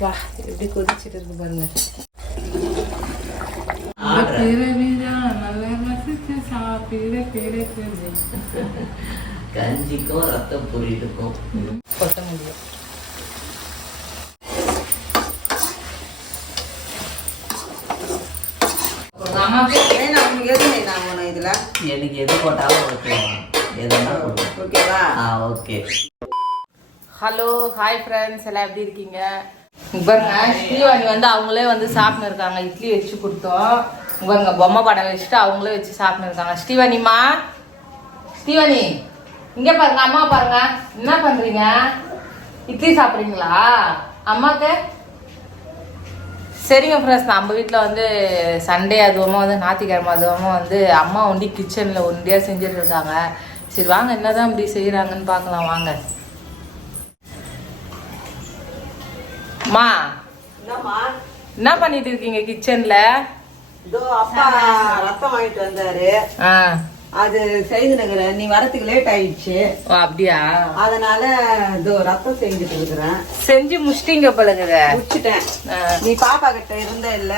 வா எப்படி கொதிச்சுட்டு இருக்கு பாருங்க சாப்பிட கஞ்சிக்கும் ரத்தம் பொரியலுக்கும் கொத்தமல்லி ஏன்னா நான் எனக்கு எது போட்டாலும் ஓகே எதுனா ஓகேவா ஆ ஓகே ஹலோ ஹாய் ஃப்ரெண்ட்ஸ் எல்லாம் எப்படி இருக்கீங்க? பாருங்க ஸ்ரீவாணி வந்து அவங்களே வந்து சாப்பிட்டு இருக்காங்க இட்லி வச்சு கொடுத்தோம். இங்க பாருங்க பொம்மை படம் வச்சுட்டு அவங்களே வச்சு சாப்பிட்டு இருக்காங்க ஸ்ரீவாணிமா ஸ்ரீவாணி இங்க பாருங்க அம்மா பாருங்க. என்ன பண்றீங்க? இட்லி சாப்பிட்றீங்களா? அம்மாக்கு? சரிங்க ஃப்ரெண்ட்ஸ் நம்ம வீட்டில் வந்து சண்டே அதுவமாக வந்து ஞாத்திக்கிழமை அதுவுமா வந்து அம்மா ஒண்டி கிச்சனில் ஒண்டியாக செஞ்சுட்டு இருக்காங்க. சரி வாங்க என்னதான் இப்படி செய்கிறாங்கன்னு பார்க்கலாம். வாங்க. என்னம்மா? என்ன பண்ணிட்டு இருக்கீங்க கிச்சன்ல இதோ அப்பா ரத்தம் வாங்கிட்டு வந்தாரு. ஆ. அது செய்துனுக்குற நீ வரத்துக்கு லேட் ஆயிடுச்சு. அப்படியா? அதனால இதோ ரத்தம் செஞ்சுட்டு இருக்கிறேன் செஞ்சு முடிச்சிட்டீங்க பழகுத முடிச்சிட்டேன். நீ பாப்பா கிட்ட இருந்த இல்ல?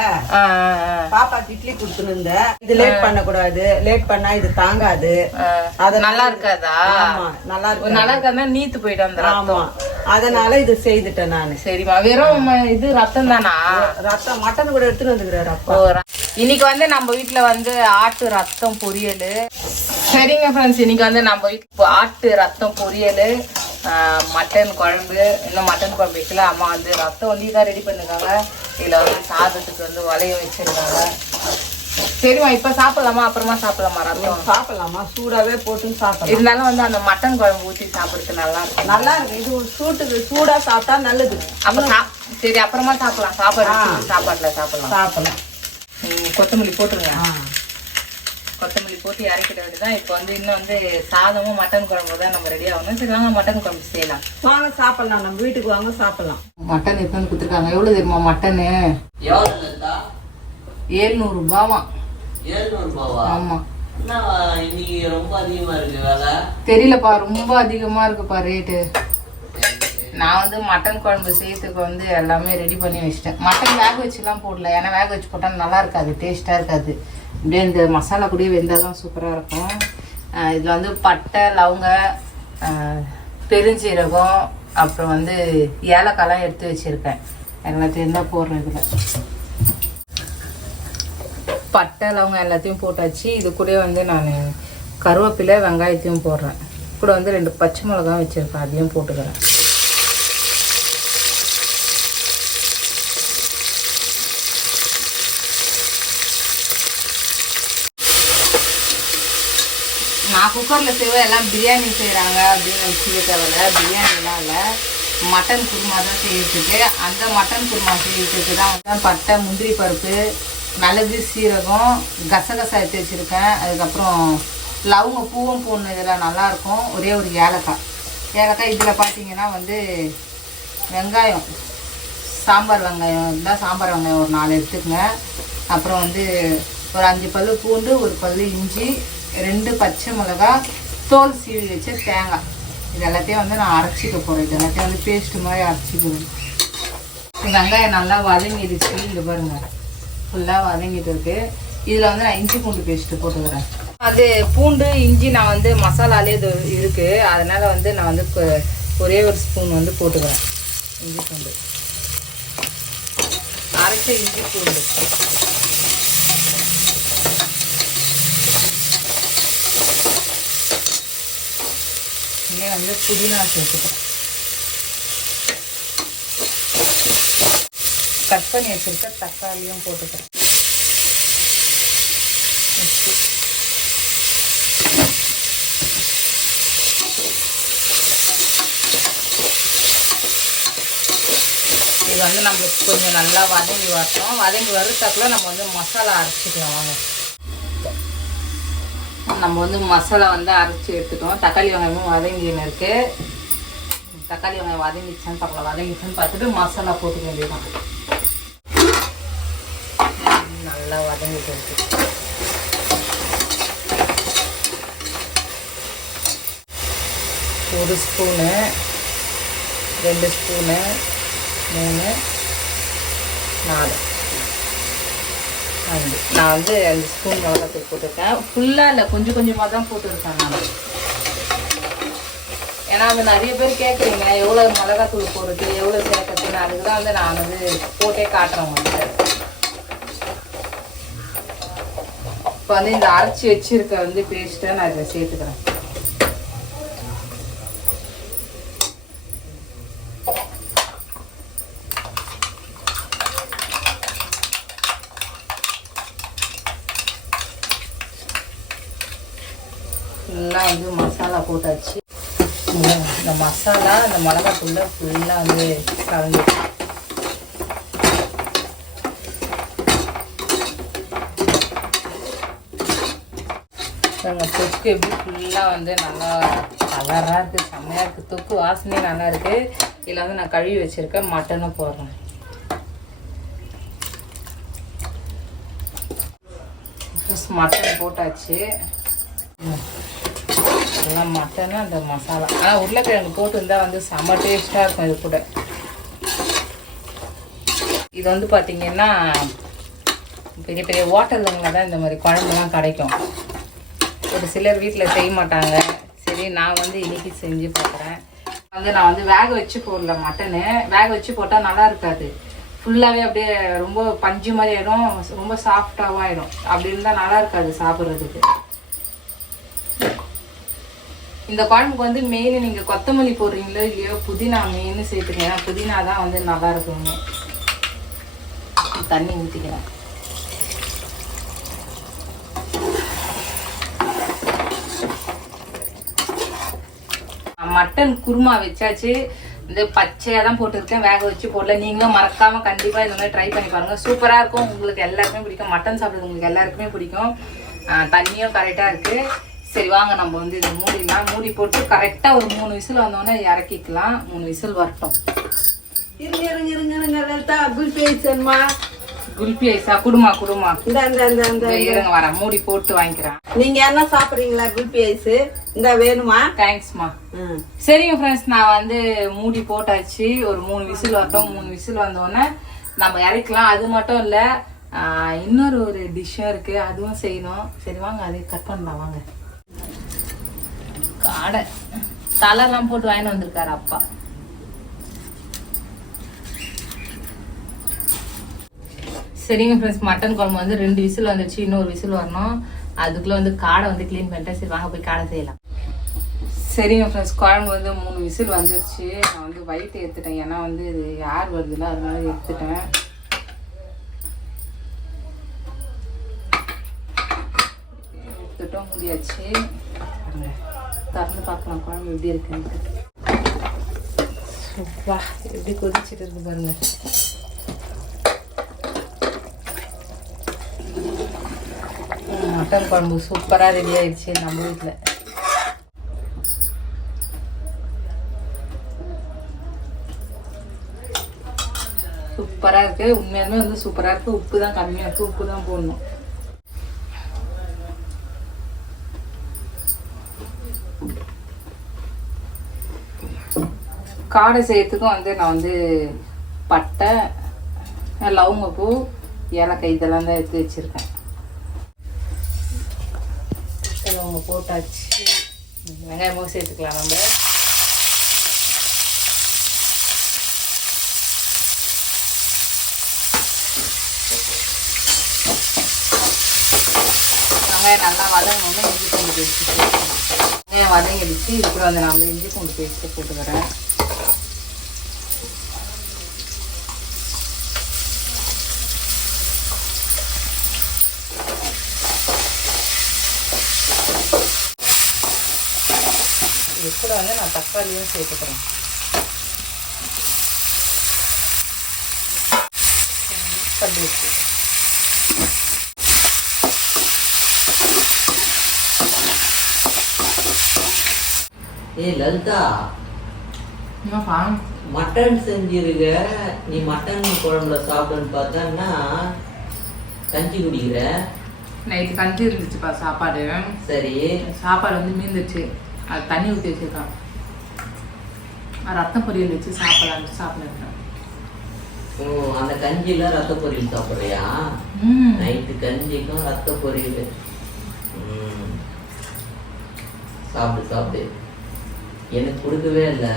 பாப்பாக்கு இட்லி கொடுத்துன்னு இருந்த. இது லேட் பண்ண கூடாது லேட் பண்ணா இது தாங்காது. அதனால- நல்லா இருக்காதா? நல்லா ஒரு இருக்கு நல்லா இருக்கா நீத்து போயிட்டு ஆமா ரத்தம். அதனால இது செய்துட்டேன் நானு. சரிம்மா வெறும் இது ரத்தம் தானா? ரத்தம் மட்டன் கூட எடுத்துன்னு வந்துக்கிறாரு அப்பா ஓ, ர- இன்னைக்கு வந்து நம்ம வீட்ல வந்து ஆட்டு ரத்தம் பொரியல். சரிங்க ஃப்ரெண்ட்ஸ் இன்னைக்கு வந்து நம்ம வீட்டுல ஆட்டு ரத்தம் பொரியல் மட்டன் குழம்பு இன்னும் மட்டன் குழம்பு வைக்கல. அம்மா வந்து ரத்தம் ஒண்டி தான் ரெடி பண்ணுறாங்க இதுல வந்து சாதத்துக்கு வந்து வளைய வச்சிருக்காங்க. சரிம்மா இப்ப சாப்பிடலாமா? அப்புறமா சாப்பிடலாமா ரத்தம்? சாப்பிடலாமா? சூடாவே போட்டு சாப்பிடலாம். இருந்தாலும் வந்து அந்த மட்டன் குழம்பு ஊத்தி சாப்பிடுறது நல்லா இருக்கும். நல்லா இருக்கு இது ஒரு சூட்டுக்கு சூடா சாப்பிட்டா நல்லது. அப்ப சாப் சரி அப்புறமா சாப்பிடலாம். சாப்பாடு சாப்பாட்டுல சாப்பிடலாம். சாப்பிடலாம். கொத்தமல்லி போட்டுருங்க. கொத்தமல்லி போட்டு இறக்கிட வேண்டியதான் இப்போ வந்து இன்னும் வந்து சாதமும் மட்டன் குழம்பு தான் நம்ம ரெடி ஆகணும். சரி வாங்க மட்டன் குழம்பு செய்யலாம். வாங்க சாப்பிடலாம். நம்ம வீட்டுக்கு வாங்க சாப்பிடலாம். மட்டன் எப்போன்னு கொடுத்துருக்காங்க? எவ்வளோ தெரியுமா மட்டனு? ஏழ்நூறு ரூபாவா? ஆமா. என்ன இன்னைக்கு ரொம்ப அதிகமா இருக்கு வேலை. தெரியலப்பா ரொம்ப அதிகமா இருக்குப்பா ரேட்டு நான் வந்து மட்டன் குழம்பு செய்யறதுக்கு வந்து எல்லாமே ரெடி பண்ணி வச்சிட்டேன். மட்டன் வேக வச்சுலாம் போடல. ஏன்னா வேக வச்சு போட்டால் நல்லா இருக்காது டேஸ்ட்டாக இருக்காது. அப்படியே இந்த மசாலா கூட வெந்தால் தான் சூப்பராக இருக்கும். இதில் வந்து பட்டை லவங்க பெருஞ்சீரகம் அப்புறம் வந்து ஏலக்காய்லாம் எடுத்து வச்சுருக்கேன். எல்லாத்தையும் தான் போடுறேன் இதில். பட்டை லவங்கம் எல்லாத்தையும் போட்டாச்சு. இது கூட வந்து நான் கருவேப்பிலை வெங்காயத்தையும் போடுறேன். கூட வந்து ரெண்டு பச்சை மிளகா வச்சுருக்கேன். அதையும் போட்டுக்கிறேன் நான் குக்கரில் செய்வேன் எல்லாம் பிரியாணி செய்கிறாங்க அப்படின்னு வச்சுக்க தேவையில்ல. பிரியாணிலாம் இல்லை. மட்டன் குருமா தான் செய்யறதுக்கு. அந்த மட்டன் குருமா செய்யறதுக்கு தான் வந்து பட்டை முந்திரி பருப்பு மிளகு சீரகம் கசகசா எடுத்து வச்சுருக்கேன். அதுக்கப்புறம் லவங்க பூவும் போடணும். இதில் நல்லாயிருக்கும். ஒரே ஒரு ஏலக்காய். ஏலக்காய் இதில் பார்த்தீங்கன்னா வந்து வெங்காயம் சாம்பார் வெங்காயம் இருந்தால் சாம்பார் வெங்காயம் ஒரு நாலு எடுத்துக்கங்க. அப்புறம் வந்து ஒரு அஞ்சு பல்லு பூண்டு ஒரு பல் இஞ்சி ரெண்டு பச்சை மிளகா தோல் சீவி வச்ச தேங்காய். இது எல்லாத்தையும் வந்து நான் அரைச்சிக்க போகிறேன் இது எல்லாத்தையும் வந்து பேஸ்ட் மாதிரி அரைச்சிக்குவேன் வெங்காயம் நல்லா வதங்கிடுச்சு. இங்கே பாருங்கள் ஃபுல்லாக வதங்கிட்டு இருக்கு. இதில் வந்து நான் இஞ்சி பூண்டு பேஸ்ட்டு போட்டுக்கிறேன். அது பூண்டு இஞ்சி நான் வந்து மசாலாலே இது இருக்குது அதனால் வந்து நான் வந்து ஒரே ஒரு ஸ்பூன் வந்து போட்டுக்கிறேன். இஞ்சி பூண்டு. அரைச்ச இஞ்சி பூண்டு. இங்கே வந்து புதினா சேர்த்துக்கிறேன். கட் பண்ணி வச்சுருக்க தக்காளியும் போட்டுக்கிறேன். இது வந்து நம்மளுக்கு கொஞ்சம் நல்லா வதங்கி வரட்டும். வதங்கி வறுத்தாக்குள்ள நம்ம வந்து மசாலா அரைச்சிக்கலாம் வாங்க. நம்ம வந்து மசாலா வந்து அரைச்சி எடுத்துட்டோம். தக்காளி வெங்காயமும் வதங்கின்னு இருக்கு? தக்காளி வெங்காயம் வதங்கிச்சான்னு பார்க்கலாம். வதங்கிச்சான்னு பார்த்துட்டு மசாலா போட்டுக்க வேண்டியதான் நல்லா வதங்கிட்டு இருக்கு. ஒரு ஸ்பூனு ரெண்டு ஸ்பூனு மூணு நாலு. நான் வந்து அஞ்சு ஸ்பூன் மிளகாத்தூள் போட்டிருக்கேன். ஃபுல்லாக இல்லை கொஞ்சம் கொஞ்சமாக தான் போட்டுருக்கேன் நான். ஏன்னா வந்து நிறைய பேர் கேட்குறீங்க எவ்வளோ மிளகாத்தூள் போடுறது எவ்வளோ சேர்க்கறதுன்னு அதுக்கு தான் வந்து நான் வந்து போட்டே காட்டுறேன் உங்களுக்கு இப்போ வந்து இந்த அரைச்சி வச்சுருக்க வந்து பேஸ்ட்டை நான் இதை சேர்த்துக்கிறேன். ஃபுல்லாக வந்து மசாலா போட்டாச்சு. இந்த- மசாலா இந்த மிளகா ஃபுல்லாக வந்து கலந்து. எங்கள் தொக்கு எப்படி ஃபுல்லாக வந்து நல்லா கலராக இருக்குது செம்மையாக இருக்குது தொக்கு வாசனையே நல்லா இருக்குது இதில் வந்து நான் கழுவி வச்சுருக்கேன் மட்டனும் போடுறேன். மட்டன் போட்டாச்சு. எல்லாம் மட்டனு அந்த மசாலா. ஆனால் உருளைக்கிழங்கு போட்டு இருந்தால் வந்து செம்ம டேஸ்ட்டாக இருக்கும் இது கூட. இது வந்து பார்த்திங்கன்னா பெரிய பெரிய ஹோட்டலுங்களில் தான் இந்த மாதிரி குழம்புலாம் கிடைக்கும். ஒரு சிலர் வீட்டில் செய்ய மாட்டாங்க. சரி நான் வந்து இன்றைக்கி செஞ்சு பார்க்குறேன் வந்து நான் வந்து வேக வச்சு போடல மட்டனு. வேக வச்சு போட்டால் நல்லா இருக்காது. ஃபுல்லாகவே அப்படியே ரொம்ப பஞ்சு மாதிரி ஆயிடும். ரொம்ப சாஃப்டாகவும் ஆகிடும் அப்படி இருந்தால் நல்லா இருக்காது சாப்பிட்றதுக்கு. இந்த குழம்புக்கு வந்து மெயின் நீங்கள் கொத்தமல்லி போடுறீங்களோ இல்லையோ புதினா மெயின் சேர்த்துக்கங்க. ஏன்னா புதினா தான் வந்து நல்லா இருக்குங்க தண்ணி ஊற்றிக்கிறேன் மட்டன் குருமா வச்சாச்சு. இந்த பச்சையாக தான் போட்டுருக்கேன். வேக வச்சு போடல. நீங்களும் மறக்காம கண்டிப்பாக இந்த மாதிரி ட்ரை பண்ணி பாருங்க. சூப்பராக இருக்கும். உங்களுக்கு எல்லாருக்குமே பிடிக்கும். மட்டன் சாப்பிட்றது உங்களுக்கு எல்லாருக்குமே பிடிக்கும். தண்ணியும் கரெக்டாக இருக்கு. சரி வாங்க நம்ம வந்து இதை மூடிடலாம் மூடி போட்டு கரெக்டாக ஒரு மூணு விசில் வந்தோடனே இறக்கிக்கலாம். மூணு விசில் வரட்டும். இருங்க இருங்க இருங்க இருங்க லலிதா. குல்பி ஐசன்மா குல்பி ஐஸா குடுமா குடுமா. இந்த இந்த இந்த இந்த இருங்க வரேன். மூடி போட்டு வாங்கிக்கிறேன். நீங்க என்ன சாப்பிடுறீங்களா குல்பி ஐஸ் இந்த வேணுமா? தேங்க்ஸ்மா. ம். சரிங்க ஃப்ரெண்ட்ஸ் நான் வந்து மூடி போட்டாச்சு. ஒரு மூணு விசில் வரட்டும். மூணு விசில் வந்தோடனே நம்ம இறக்கலாம். அது மட்டும் இல்லை இன்னொரு ஒரு டிஷ்ஷும் இருக்குது அதுவும் செய்யணும். சரி வாங்க அதை கட் பண்ணலாம். வாங்க. காடை. தலைலாம் போட்டு வாங்கிட்டு வந்திருக்காரு அப்பா. சரிங்க ஃப்ரெண்ட்ஸ் மட்டன் குழம்பு வந்து ரெண்டு விசில் வந்துச்சு இன்னொரு விசில் வரணும். அதுக்குள்ளே வந்து காடை வந்து க்ளீன் பண்ணிட்டேன். சரி வாங்க போய் காடை செய்யலாம். சரிங்க ஃப்ரெண்ட்ஸ் குழம்பு வந்து மூணு விசில் வந்துருச்சு நான் வந்து வயிற்று எடுத்துட்டேன் ஏன்னா வந்து இது யார் வருதுல்ல அதனால எடுத்துட்டேன் எடுத்துட்டோம் முடியாச்சு திறந்து பார்க்கலாம் குழம்பு எப்படி இருக்குன்னு சூப்பா. எப்படி கொதிச்சுட்டு இருக்கு பாருங்க. மட்டன் குழம்பு சூப்பராக ரெடி ஆயிடுச்சு நம்ம வீட்டில் சூப்பராக இருக்குது உண்மையாலுமே வந்து சூப்பராக இருக்குது உப்பு தான் கம்மியாக இருக்குது உப்பு தான் போடணும். காடை செய்யறதுக்கும் வந்து நான் வந்து பட்டை லவங்கப்பூ ஏலக்காய் இதெல்லாம் தான் எடுத்து வச்சுருக்கேன். பட்டை லவங்க போட்டாச்சு. வெங்காயமும் சேர்த்துக்கலாம் நம்ம. வெங்காயம் நல்லா வதங்கணும்னு இஞ்சி பூண்டு பேஸ்ட்டு வதங்கி வெங்காயம் வதங்கிடுச்சு. வந்து நான் இஞ்சி பூண்டு பேஸ்ட்டு போட்டுக்கிறேன். இது கூட வந்து நான் தக்காளியும் சேர்த்துக்கிறேன். ஏய் லலிதா. என்னப்பா மட்டன் செஞ்சிருக்க. நீ மட்டன் குழம்புல சாப்பிடுன்னு பார்த்தா கஞ்சி குடிக்கிற? நைட்டு கஞ்சி இருந்துச்சுப்பா சாப்பாடு. சரி. சாப்பாடு வந்து மீந்துச்சு. அது தண்ணி ஊற்றி வச்சிருக்கான் ரத்தம் பொரியல் வச்சு சாப்பிடலான்ட்டு சாப்பிடுறேன் ஓ அந்த கஞ்சியில ரத்த பொரியல் சாப்பிட்றியா? ம். நைட்டு கஞ்சிக்கும் ரத்த பொரியல். சாப்பிடு சாப்பிடு. எனக்கு கொடுக்கவே இல்லை.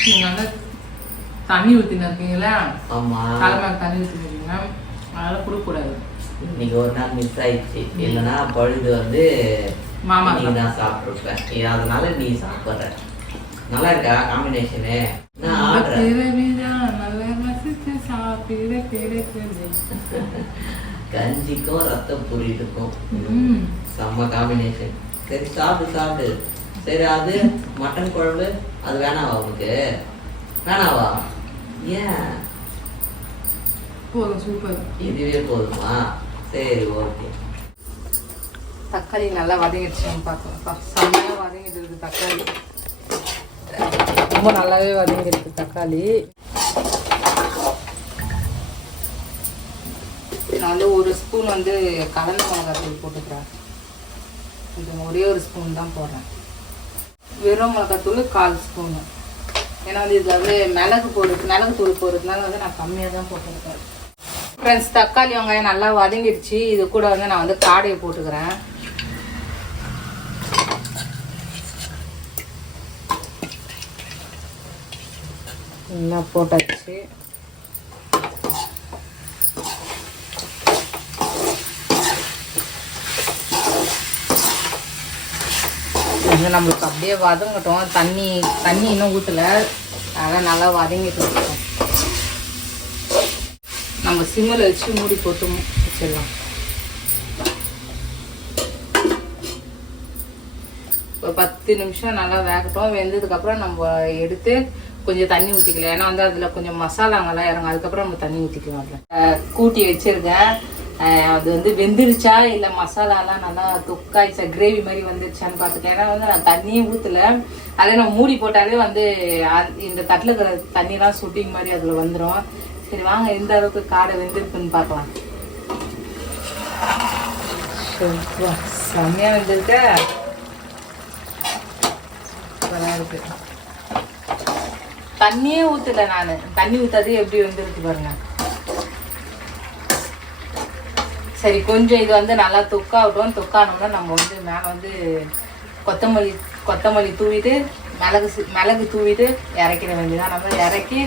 நீங்க வந்து தண்ணி ஊற்றின இருக்கீங்களா ஆமா. தலைமையில் தண்ணி ஊற்றினீங்க அதெல்லாம் கொடுக்கக்கூடாது. இன்னைக்கு ஒரு நாள் மிஸ் ஆயிடுச்சு. இல்லைன்னா பழுது வந்து மாமா. நீ தான் சாப்பிட்ருப்பேன் இது அதனால நீ சாப்பிட்ற. நல்லா இருக்கா காம்பினேஷனு நான் கஞ்சிக்கும் ரத்த பொரியலுக்கும் ம். செம்ம காம்பினேஷன் சரி சாப்பிடு சாப்பிடு. சரி அது மட்டன் குழம்பு அது வேணாவா உனக்கு? வேணாவா? ஏன்? போதும் சூப்பர். இதுவே போதுமா? சரி ஓகே. தக்காளி நல்லா வதங்கிடுச்சுன்னு பார்க்கலாம் செம்மையாக வதங்கிட்டு இருக்குது தக்காளி. ரொம்ப நல்லாவே வதங்கிருக்கு தக்காளி. நான் வந்து ஒரு ஸ்பூன் வந்து கலந்த மிளகாத்தூள் போட்டுக்கிறேன் கொஞ்சம் ஒரே ஒரு ஸ்பூன் தான் போடுறேன். வெறும் மிளகாத்தூள் கால் ஸ்பூனு. ஏன்னா வந்து இதில் வந்து மிளகு போடுறது மிளகு தூள் போடுறதுனால வந்து நான் கம்மியாக தான் போட்டுருக்கேன். ஃப்ரெண்ட்ஸ் தக்காளி வெங்காயம் நல்லா வதங்கிடுச்சு. இது கூட வந்து நான் வந்து காடையை போட்டுக்கிறேன். நல்லா போட்டாச்சு. இது நம்மளுக்கு அப்படியே வதங்கட்டும். தண்ணி தண்ணி இன்னும் ஊற்றல அதனால் நல்லா வதங்கிட்டு நம்ம சிம்மில் வச்சு மூடி போட்டு வச்சிடலாம். ஒரு பத்து நிமிஷம் நல்லா வேகட்டும். வெந்ததுக்கப்புறம் நம்ம எடுத்து கொஞ்சம் தண்ணி ஊற்றிக்கலாம் ஏன்னா வந்து அதில் கொஞ்சம் மசாலாங்கெல்லாம் இறங்கும். அதுக்கப்புறம் நம்ம தண்ணி ஊற்றிக்கலாம் அதில். கூட்டி வச்சுருக்கேன். அது வந்து வெந்துருச்சா இல்லை மசாலாலாம் நல்லா தொக்காய்ச்சா கிரேவி மாதிரி வந்துருச்சான்னு பார்த்துட்டேன். ஏன்னா வந்து நான் தண்ணியே ஊற்றல அதே நான் மூடி போட்டாலே வந்து இந்த தட்டில் இருக்கிற தண்ணிலாம் சுட்டிங் மாதிரி அதில் வந்துடும் சரி வாங்க எந்த அளவுக்கு காடை வெந்திருக்குன்னு பார்க்கலாம். செம்மையாக செம்மையா வெந்திருக்க. நல்லா இருக்கு. தண்ணியே ஊத்தல நான். தண்ணி ஊத்தாது எப்படி வந்துருக்கு பாருங்க. சரி கொஞ்சம் இது வந்து நல்லா தொக்காகட்டும். தொக்கானோம்னா நம்ம வந்து மேலே வந்து கொத்தமல்லி கொத்தமல்லி தூவிட்டு மிளகு மிளகு தூவிட்டு இறக்கிட வேண்டியதான் நம்ம இறக்கி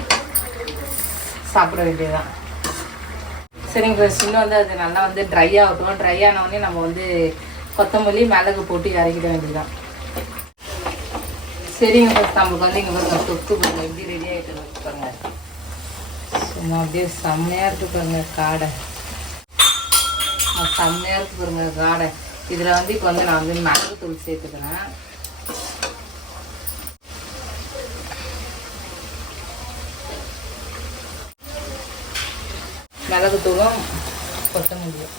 சாப்பிட வேண்டியதுதான். சரிங்க ஃப்ரெண்ட்ஸ் இன்னும் வந்து அது நல்லா வந்து ட்ரை ஆகட்டும். ட்ரை ஆன நம்ம வந்து கொத்தமல்லி மிளகு போட்டு இறக்கிட வேண்டியதுதான். சரிங்க ஃபஸ்ட் நம்மளுக்கு வந்து இங்கே பாருங்க தொக்கு பாருங்க எப்படி ரெடி ஆகிட்டு பாருங்க. சும்மா அப்படியே செம்மையாக இருக்குது பாருங்க காடை. செம்மையாக இருக்குது பாருங்க காடை. இதில் வந்து இப்போ வந்து நான் வந்து மிளகு தூள் சேர்த்துக்கிறேன். மிளகுத்தூளும் கொத்தமல்லியும்.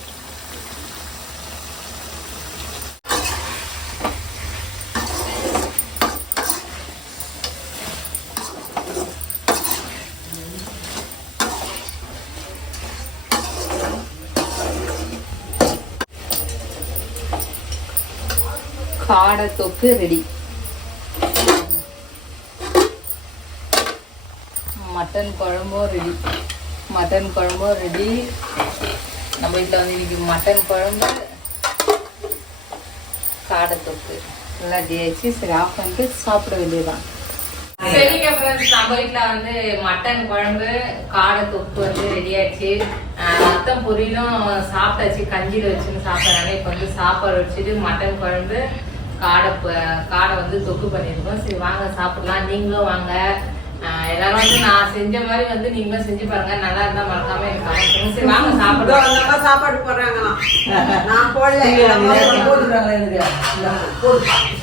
காடை தொக்கு ரெடி மட்டன் குழம்பும் ரெடி மட்டன் குழம்பும் ரெடி நம்ம வீட்டில் வந்து இன்னைக்கு மட்டன் குழம்பு காடை தொக்கு. எல்லாம் சரி ஆஃப் பண்ணிட்டு சாப்பிட வேண்டியதுதான். சரிங்க ஃப்ரெண்ட்ஸ் நம்ம வீட்டில் வந்து மட்டன் குழம்பு காடை தொக்கு வந்து ரெடி ஆயிடுச்சு. ரத்தம் பொரியலும் சாப்பிட்டாச்சு கஞ்சியில் வச்சுன்னு சாப்பிட்றாங்க இப்போ வந்து சாப்பாடு வச்சுட்டு மட்டன் குழம்பு காடை காடை வந்து தொக்கு பண்ணியிருக்கோம். சரி வாங்க சாப்பிடலாம். நீங்களும் வாங்க. எல்லாரும் வந்து நான் செஞ்ச மாதிரி வந்து நீங்களும் செஞ்சு பாருங்க. நல்லா இருந்தா மறக்காம எனக்கு. சரி வாங்க அம்மா சாப்பாடு போடுறாங்களாம். நான் போடல.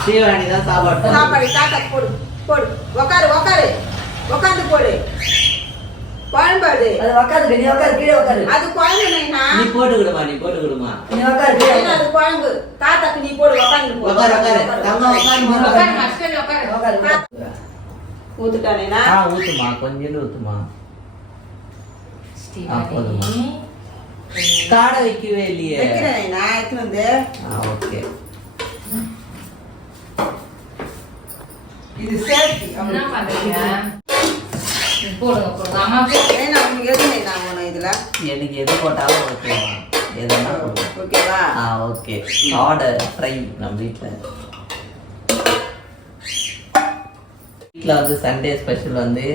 சீவாணி தான் சாப்பாடு சாப்பாடு தாத்தா போடு போடு. உக்காரு உக்காரு. உக்காந்து போடு. குழம்பு அது உக்காரு நீ உக்காரு கீழே உக்காரு அது குழம்பு நைனா நீ போட்டுக்கிடுமா நீ போட்டுக்கிடுமா? நீ உக்காரு கீழே நைனா, அது குழம்பு. தாத்தாக்கு நீ போடு உக்காந்து தங்க மஸ்டர். உக்காரு. உக்காரு ஊத்துட்டானேனா ஆ ஊத்துமா கொஞ்சம் ஊத்துமா. ஆ, போதுமா. காடை வைக்கவே இல்லையே. வைக்கிறேன் நான் எடுத்து வந்து. ஆ ஓகே. இது சேஃப்டி. என்ன பண்றீங்க? போடுங்க போடுங்க அம்மாவுக்கு ஏன்னா இதுல. எனக்கு எது போட்டாலும் ஓகே எதுனா போடுவோம் ஓகேவா ஆ ஓகே காடை ஃப்ரை நம்ம வீட்டில் வீட்டில் வந்து சண்டே ஸ்பெஷல் வந்து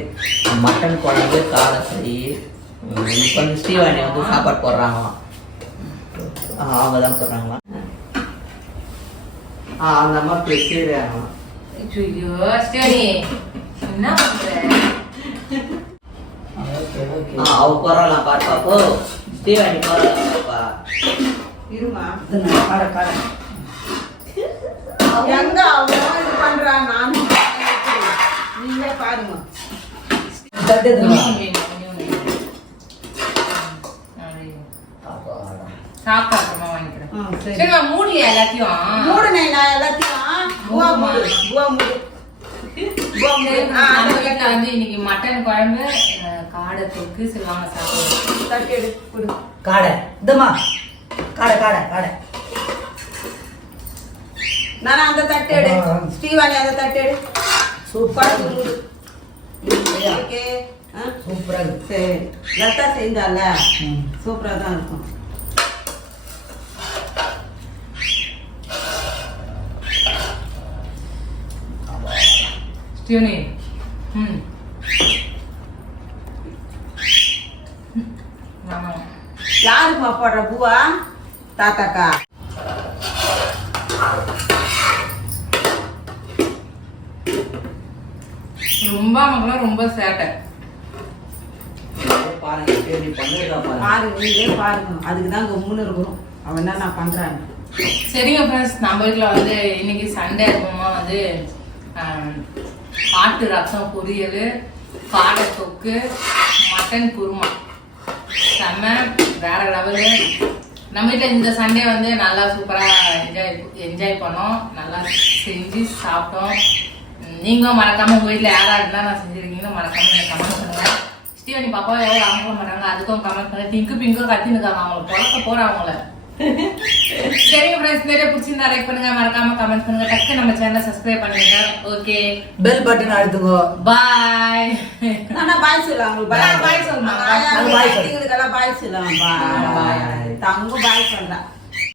மட்டன் குழம்பு காடை ஃப்ரை இப்போ வந்து ஸ்ரீவாணி வந்து சாப்பாடு போடுறாங்களாம். அவங்க தான் போடுறாங்களா ஆ அந்த அம்மா பேசிடுறாங்களாம் ஐயோ என்ன ஓகே ஆ அவ போடுறாங்களாம் பாரு பாப்போ. ஸ்ரீவாணி போடுறாங்கப்பா இருமா? காடை காடை எங்க அவங்க இது பண்றா பாருங்க வாங்கிக்கிறேன். சரி. எல்லாத்தையும்? நான் எல்லாத்தையும். மூடு மூடு. மூடு. ஆ வந்து இன்னைக்கு மட்டன் குழம்பு காடை தொக்கு சொல்லுவாங்க சாப்பிடுவோம் தட்டு எடு கொடு. காடை. இதுமா காடை காடை காடை. நான் அந்த தட்டு எடு. ஸ்ரீவாணி அந்த தட்டு எடு சூப்பர் குழம்பு மூடு ஓகே சூப்பராக இருக்கு. சரி. லதா செஞ்சால ம். சூப்பரா தான் இருக்கும். ஆமா யாருக்குமா போடுற பூவா? தாத்தாக்கா. ரொம்ப அவங்களாம் ரொம்ப சேட்டை. பாருங்க பாருங்க. பாருங்க நீங்களே பாருங்க. அதுக்கு தான் கம்முன்னு இருக்கணும் அவன் என்ன நான் பண்றாங்க சரிங்க ஃப்ரெண்ட்ஸ் நம்ம வீட்டில் வந்து இன்னைக்கு சண்டே இருக்குமா வந்து ஆட்டு ரசம் பொரியல் காடை தொக்கு மட்டன் குருமா. செம்ம வேற லெவலு. நம்ம வீட்டில் இந்த சண்டே வந்து நல்லா சூப்பராக என்ஜாய் என்ஜாய் பண்ணோம். நல்லா செஞ்சு சாப்பிட்டோம். நீங்களும் மறக்காமல் உங்கள் வீட்டில் யாராக இருந்தால் நான் செஞ்சுருக்கீங்களோ மறக்காமல் எனக்கு கமெண்ட் பண்ணுங்கள் ஸ்டீவனி பாப்பா எவ்வளோ அவங்க மாட்டாங்க அதுக்கும் கமெண்ட் பண்ணுங்கள் டிங்கு பிங்கு கத்தின்னு இருக்காங்க. அவங்கள பிறக்க போகிறேன் அவங்கள. சரிங்க ஃப்ரெண்ட்ஸ் நிறைய பிடிச்சிருந்தா லைக் பண்ணுங்க. மறக்காம கமெண்ட் பண்ணுங்க. டக்கு நம்ம சேனலை சப்ஸ்கிரைப் பண்ணுங்க ஓகே பெல் பட்டன் அழுத்துங்க பாய் நானா பாய் சொல்லுமா. பாய் அது bye சொல்லு. பாய் சொல்லலாம் பாய் Bye. தங்கு பாய் சொல்றேன்